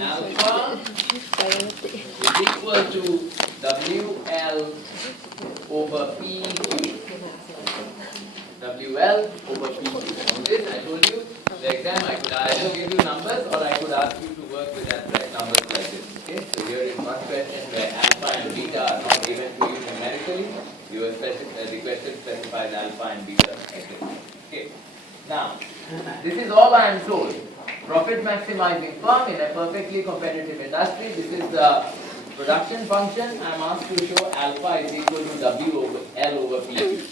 alpha is equal to WL over PQ. WL over PQ. This I told you, the exam I could either give you numbers or I could ask you to work with abstract numbers like this. Okay? So here is one question where alpha and beta are not given to you numerically. You are requested to specify the alpha and beta. Okay. Now, this is all I am told. Profit maximizing firm in a perfectly competitive industry. This is the production function. I am asked to show alpha is equal to W over L over PQ.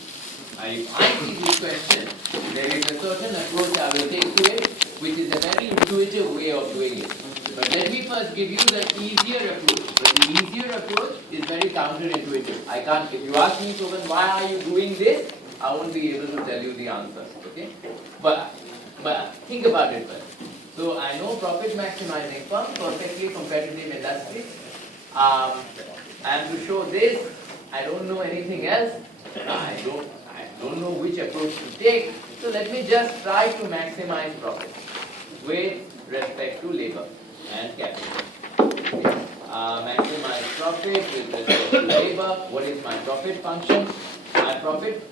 If I see this question, there is a certain approach I will take to it, which is a very intuitive way of doing it. But let me first give you the easier approach. But the easier approach is very counterintuitive. I can't, if you ask me, Shobhan, why are you doing this? I won't be able to tell you the answer. Okay? But think about it first. So I know profit maximizing firm, perfectly competitive industry. And to show this, I don't know anything else. I don't know which approach to take. So let me just try to maximize profit with respect to labor and capital. Maximize profit with respect to labor. What is my profit function? My profit,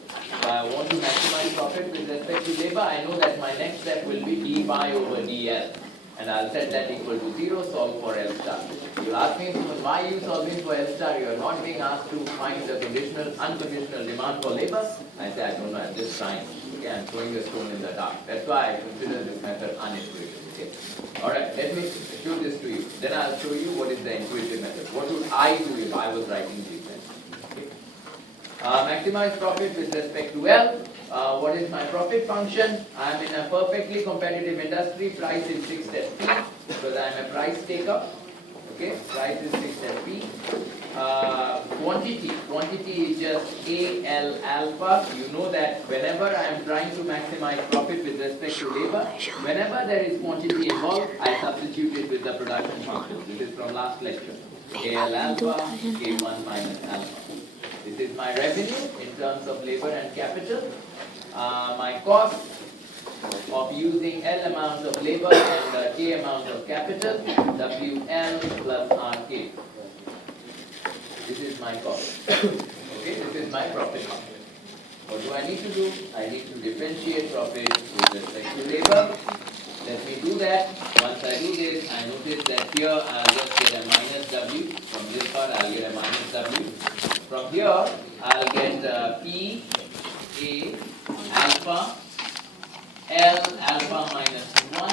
I want to maximize profit with respect to labor. I know that my next step will be d pi over dl. And I'll set that equal to 0, solve for L star. You'll ask me, why are you solving for L star? You are not being asked to find the unconditional demand for labor. I say, I don't know, I'm just trying. Okay, I'm throwing a stone in the dark. That's why I consider this method unintuitive. Okay. Alright, let me show this to you. Then I'll show you what is the intuitive method. What would I do if I was writing these methods? Okay. Maximize profit with respect to L. What is my profit function? I am in a perfectly competitive industry. Price is fixed at P because I am a price taker. Okay, price is fixed at P. Quantity is just AL alpha. You know that whenever I am trying to maximize profit with respect to labor, whenever there is quantity involved, I substitute it with the production function. This is from last lecture. AL alpha, K1 minus alpha. This is my revenue in terms of labor and capital. My cost of using L amount of labor and K amount of capital, WL plus RK. This is my cost. Okay, this is my profit function. What do I need to do? I need to differentiate profit with respect to labor. Let me do that. Once I do this, I notice that here I'll just get a minus W. From this part, I'll get a minus W. From here, I'll get P, A, alpha, L alpha minus 1,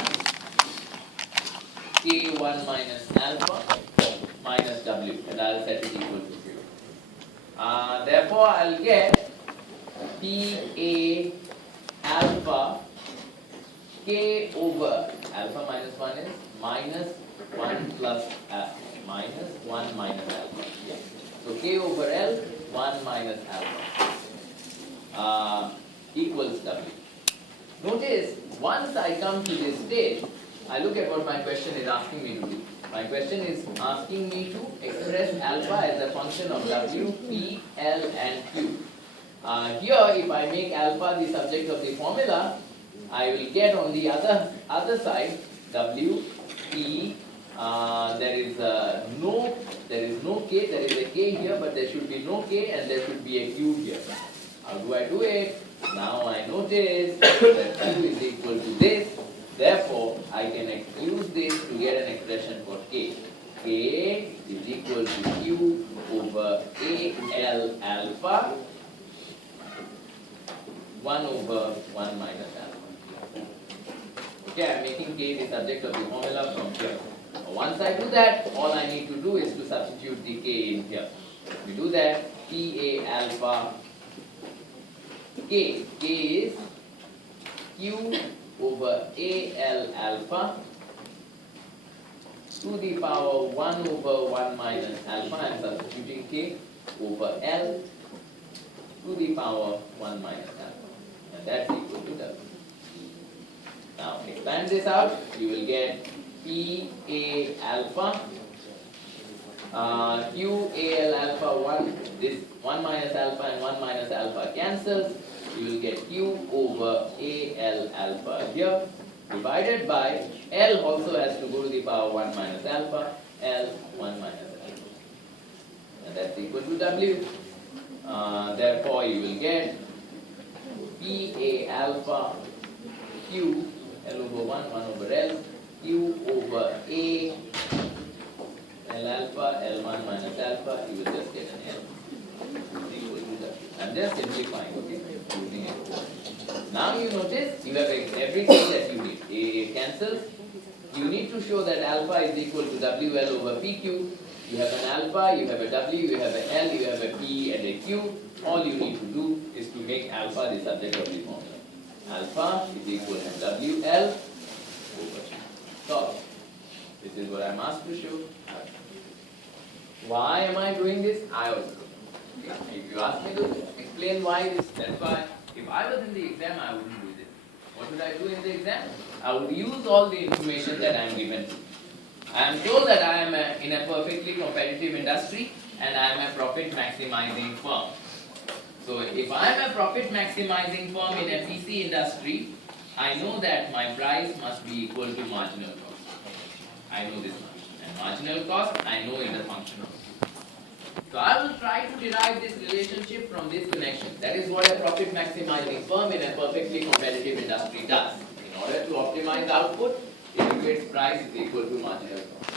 K1 minus alpha minus W, and I'll set it equal to 0. Therefore, I'll get P, A, alpha, K over alpha minus 1 is minus 1 plus alpha, minus 1 minus alpha. Yeah. So K over L, 1 minus alpha equals W. Notice, once I come to this stage, I look at what my question is asking me to do. My question is asking me to express alpha as a function of W, P, L and Q. Here, if I make alpha the subject of the formula, I will get on the other side W, P, there is no K, there is a K here, but there should be no K and there should be a Q here. How do I do it? Now I notice that Q is equal to this. Therefore, I can use this to get an expression for K. K is equal to Q over AL alpha 1 over 1 minus alpha. Okay, I am making K the subject of the formula from here. Once I do that, all I need to do is to substitute the K in here. We do that, PA alpha K. K is Q over AL alpha to the power 1 over 1 minus alpha. I am substituting K over L to the power 1 minus alpha. And that's equal to W. Now expand this out, you will get PA alpha QAL alpha 1, this 1 minus alpha and 1 minus alpha cancels. You will get Q over AL alpha here. divided by L also has to go to the power 1 minus alpha, L 1 minus alpha. And that's equal to W. Therefore, you will get PA alpha Q, L over 1, 1 over L, Q over A, L alpha, L1 minus alpha, you will just get an L equal to W. I'm just simplifying, okay, using it. Now you notice you have everything that you need. A cancels. You need to show that alpha is equal to WL over PQ. You have an alpha, you have a W, you have an L, you have a P and a Q. All you need to do is to make alpha the subject of the formula. Alpha is equal to WL over P. So, this is what I'm asked to show. Why am I doing this? I also don't know. If you ask me to explain why this, that's why. If I was in the exam, I wouldn't do this. What would I do in the exam? I would use all the information that I am given. I am told that I am in a perfectly competitive industry and I am a profit maximizing firm. So if I am a profit maximizing firm in a PC industry, I know that my price must be equal to marginal cost. I know this much. And marginal cost, I know is a function of. So I will try to derive this relationship from this connection. That is what a profit maximizing firm in a perfectly competitive industry does. In order to optimize output, it equates price is equal to marginal cost.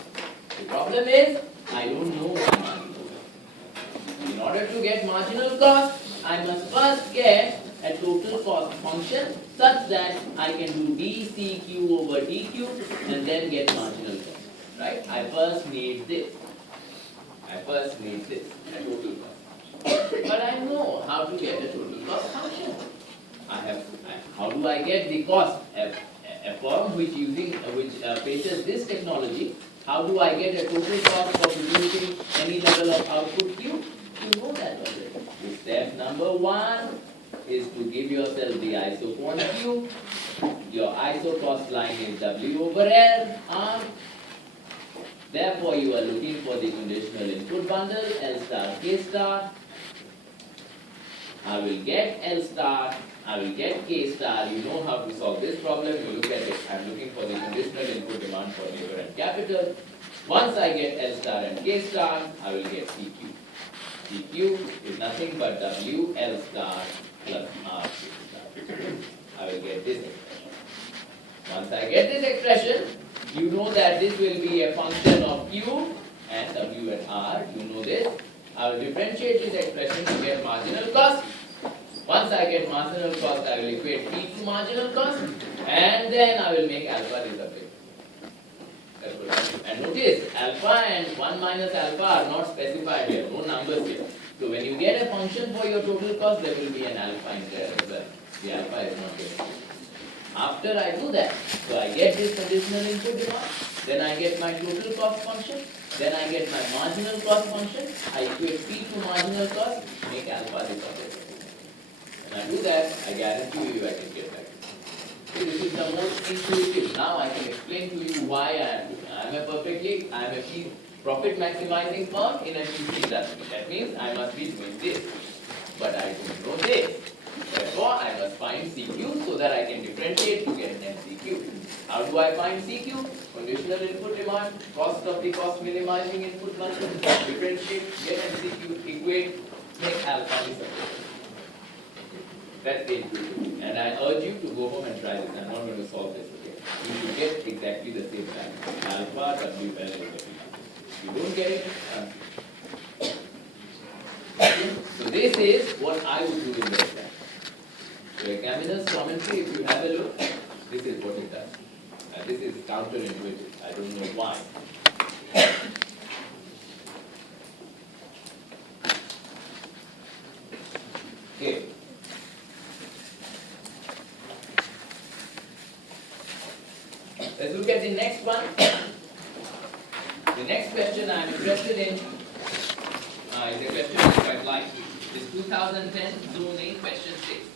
The problem is, I don't know my marginal cost. In order to get marginal cost, I must first get a total cost function such that I can do dCQ over dQ and then get marginal cost. Right? I first need this. A total cost. But I know how to get a total cost function. How do I get the cost? A firm which faces this technology, how do I get a total cost for producing any level of output Q? You know that already. Step number 1 is to give yourself the iso quantity. Your iso cost line is W over L, R. Therefore, you are looking for the conditional input bundle, L star, K star. I will get L star, I will get K star. You know how to solve this problem. You look at it. I'm looking for the conditional input demand for labor and capital. Once I get L star and K star, I will get PQ. PQ is nothing but W L star plus R K star. I will get this expression. Once I get this expression, you know that this will be a function of Q and W and R. You know this. I will differentiate this expression to get marginal cost. Once I get marginal cost, I will equate P to marginal cost, and then I will make alpha disappear. That's what I do. And notice, alpha and 1 minus alpha are not specified here, no numbers here. So when you get a function for your total cost, there will be an alpha in there as well. The alpha is not there. After I do that, so I get this conditional input demand, then I get my total cost function, then I get my marginal cost function, I equate P to marginal cost, make alpha disappear. When I do that, I guarantee you I can get back. So this is the most intuitive. Now I can explain to you why I am doing it. I am a profit maximizing firm in a PC industry. That means I must be doing this. But I don't know this. Therefore, I must find CQ so that I can differentiate to get an MCQ. How do I find CQ? Conditional input demand, cost of the cost minimizing input function, differentiate, get MCQ, equate, make alpha disappear. That's the intuition. And I urge you to go home and try this. I'm not going to solve this, okay? You should get exactly the same value. Alpha, WL over P. If you don't get it, so this is what I would do in the exam. So examiner's commentary, if you have a look, this is what it does. This is counterintuitive. I don't know why. Okay. Let's look at the next one. The next question I am interested in is a question which I like. It's 2010 Zone A question 6.